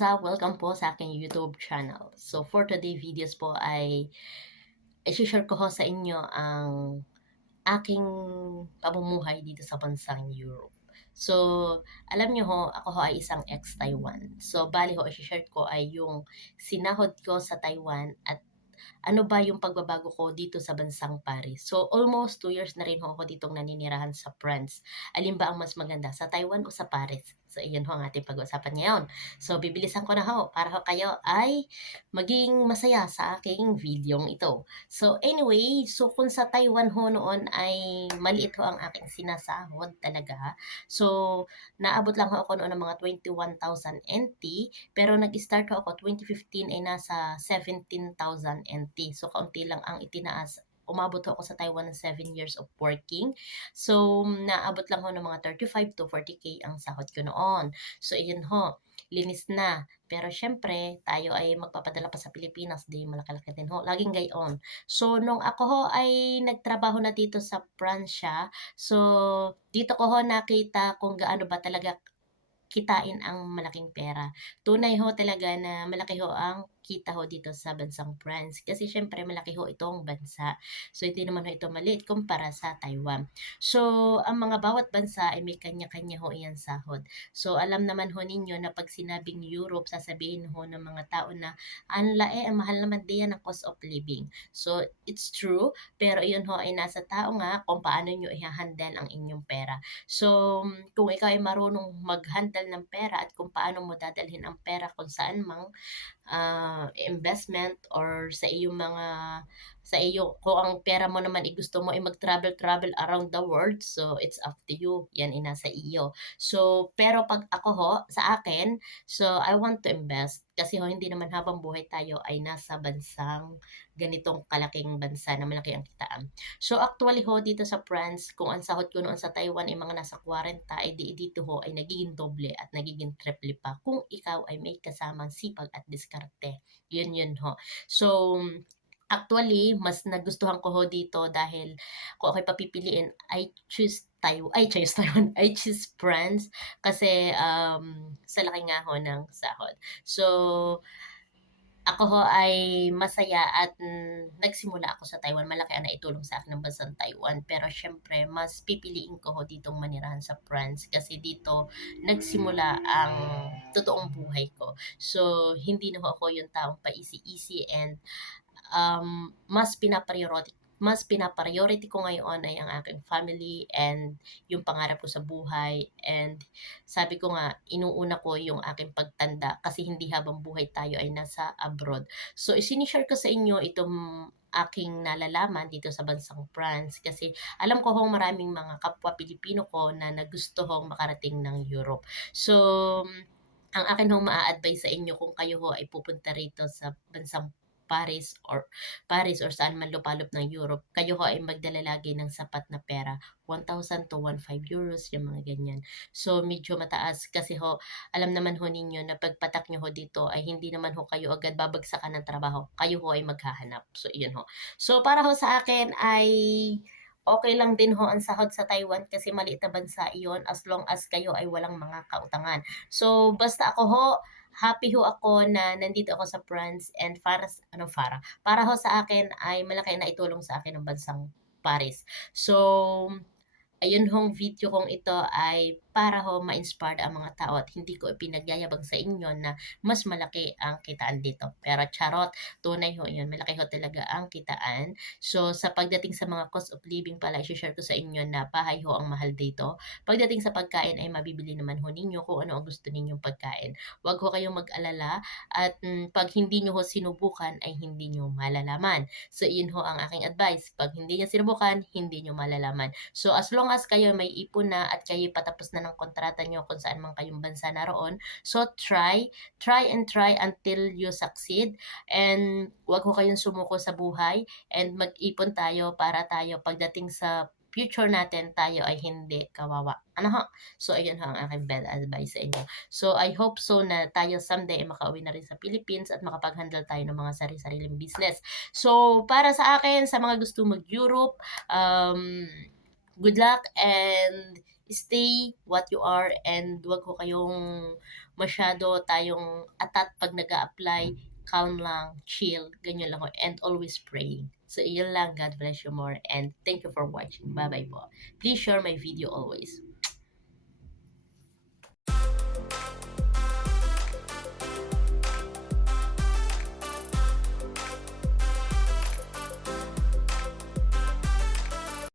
Up? Welcome po sa aking YouTube channel. So, for today videos po ay i-share ko sa inyo ang aking pamumuhay dito sa bansang Europe. So, alam nyo ho, ako ho ay isang ex-Taiwan. So, bali ho, i-share ko ay yung sinahod ko sa Taiwan at ano ba yung pagbabago ko dito sa bansang Paris. So, almost 2 years na rin ho ako ditong naninirahan sa France. Alin ba ang mas maganda, sa Taiwan o sa Paris? So, iyon ho ang ating pag-uusapan ngayon. So, bibilisan ko na ho para ho kayo ay maging masaya sa aking videong ito. So, anyway, so kung sa Taiwan ho noon ay maliit ho ang aking sinasahod talaga. So, naabot lang ho ako noon ng mga 21,000 NT. Pero nag-start ho ako 2015 ay nasa 17,000 NT. So, kaunti lang ang itinaas umabot ako sa Taiwan ng 7 years of working. So, naabot lang ho ng mga 35 to 40k ang sahod ko noon. So, iyon ho, linis na. Pero syempre, tayo ay magpapadala pa sa Pilipinas, di malaki-laki din ho. Laging gayon. So, nung ako ho ay nagtrabaho na dito sa Pransya, so, dito ko ho nakita kung gaano ba talaga kitain ang malaking pera. Tunay ho talaga na malaki ho ang kita ho dito sa bansang France. Kasi syempre malaki ho itong bansa. So hindi naman ho ito maliit kumpara sa Taiwan. So ang mga bawat bansa ay may kanya-kanya ho iyan sahod. So alam naman ho ninyo na pag sinabing Europe, sasabihin ho ng mga tao na ang lae, ang mahal naman diyan ang cost of living. So it's true, pero iyon ho ay nasa tao nga kung paano nyo i-handle ang inyong pera. So kung ikaw ay marunong mag-handle ng pera at kung paano mo dadalhin ang pera kung saan mang uh, investment or sa iyong mga sa iyo. Kung ang pera mo naman ay gusto mo ay mag-travel travel around the world so it's up to you. Yan ina sa iyo. So pero pag ako ho sa akin so I want to invest. Kasi ho hindi naman habang buhay tayo ay nasa bansang ganitong kalaking bansa na malaki ang kitaan. So actually ho dito sa France kung ang sahod ko noon sa Taiwan ay mga nasa 40 ay di dito ho ay nagiging doble at nagiging triple pa kung ikaw ay may kasamang sipag at diskarte. Yun yun ho. So Actually, mas nagustuhan ko ho dito dahil kung ako'y papipiliin, I choose Taiwan, ay choose Taiwan, I choose France kasi um, sa laki nga ho ng sahod. So, ako ho ay masaya at mm, nagsimula ako sa Taiwan. Malaki ang naitulong sa akin ng bansang Taiwan. Pero syempre, mas pipiliin ko ho ditong manirahan sa France kasi dito nagsimula ang totoong buhay ko. So, hindi na ho ako yung taong pa-easy-easy and um, mas pinapriority mas pinapriority ko ngayon ay ang aking family and yung pangarap ko sa buhay and sabi ko nga inuuna ko yung aking pagtanda kasi hindi habang buhay tayo ay nasa abroad. So isinishare ko sa inyo itong aking nalalaman dito sa bansang France kasi alam ko hong maraming mga kapwa Pilipino ko na nagusto hong makarating ng Europe. So ang akin hong maa-advise sa inyo kung kayo ho ay pupunta rito sa bansang Paris or Paris or saan man lupalop ng Europe, kayo ho ay magdala lagi ng sapat na pera. 1,000 to 1,500 euros, yung mga ganyan. So, medyo mataas kasi ho, alam naman ho ninyo na pagpatak nyo ho dito ay hindi naman ho kayo agad babagsakan ng trabaho. Kayo ho ay maghahanap. So, iyon ho. So, para ho sa akin ay okay lang din ho ang sahod sa Taiwan kasi maliit na bansa iyon as long as kayo ay walang mga kautangan. So, basta ako ho, happy ho ako na nandito ako sa France and para ano para para ho sa akin ay malaki na itulong sa akin ng bansang Paris. So ayun hong video kong ito ay para ho ma-inspire ang mga tao at hindi ko ipinagyayabang sa inyo na mas malaki ang kitaan dito. Pero charot, tunay ho yun. Malaki ho talaga ang kitaan. So, sa pagdating sa mga cost of living pala, i-share ko sa inyo na bahay ho ang mahal dito. Pagdating sa pagkain ay mabibili naman ho ninyo kung ano ang gusto ninyong pagkain. Huwag ho kayong mag-alala at mm, pag hindi nyo ho sinubukan ay hindi nyo malalaman. So, yun ho ang aking advice. Pag hindi nyo sinubukan, hindi nyo malalaman. So, as long as kayo may ipon na at kayo patapos na ng kontrata nyo kung saan man kayong bansa naroon. So, try, try and try until you succeed. And wag ho kayong sumuko sa buhay and mag-ipon tayo para tayo pagdating sa future natin, tayo ay hindi kawawa. Ano ha? So, ayun ha ang aking best advice sa inyo. So, I hope so na tayo someday ay makauwi na rin sa Philippines at makapag-handle tayo ng mga sarili-sariling business. So, para sa akin, sa mga gusto mag-Europe, um, good luck and stay what you are and wag ko kayong masyado tayong atat pag nag apply calm lang, chill, ganyan lang ako, and always praying. So, iyon lang. God bless you more and thank you for watching. Bye-bye po. Please share my video always.